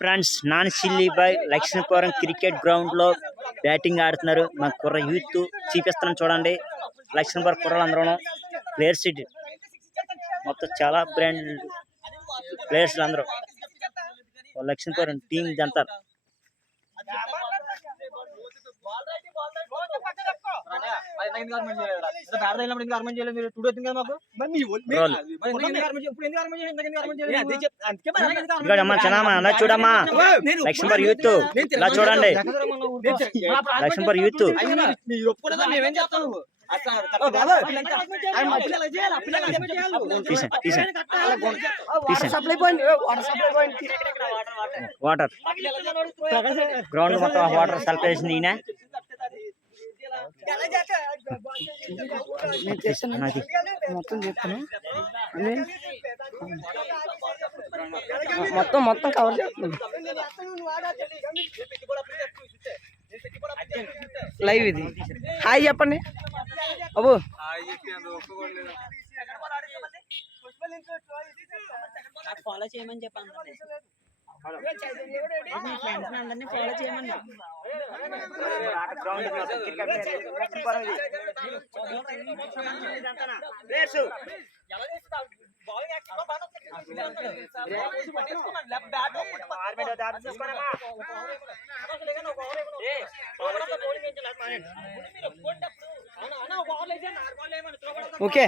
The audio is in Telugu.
ఫ్రెండ్స్ నాన్ silly boy Lakshmipuram cricket ground లో బ్యాటింగ్ ఆడుతున్నారు. మా కుర్ర యూత్ చూపిస్తున్నాం చూడండి. లక్ష్మీపురం కుర్రలు అందరూ ప్లేయర్స్ మొత్తం చాలా బ్రాండ్ ప్లేయర్స్ అందరూ లక్ష్మీపురం టీం ఇదంతా. అలా చూడమ్మా లక్ష్మీపురం యూత్ ఇలా చూడండి. లక్ష్మీపురం యూత్ వాటర్ గ్రౌండ్ మొత్తం వాటర్ సప్లై చేసింది ఈయన. మొత్తం చెప్తాను మొత్తం కవర్ చేస్తున్నాను. లైవ్ ఇది. హాయ్ చెప్పండి బాబు. ఫాలో చేయమని చెప్పండి. అందరినీ ఫాలో చేయమని. ఓకే.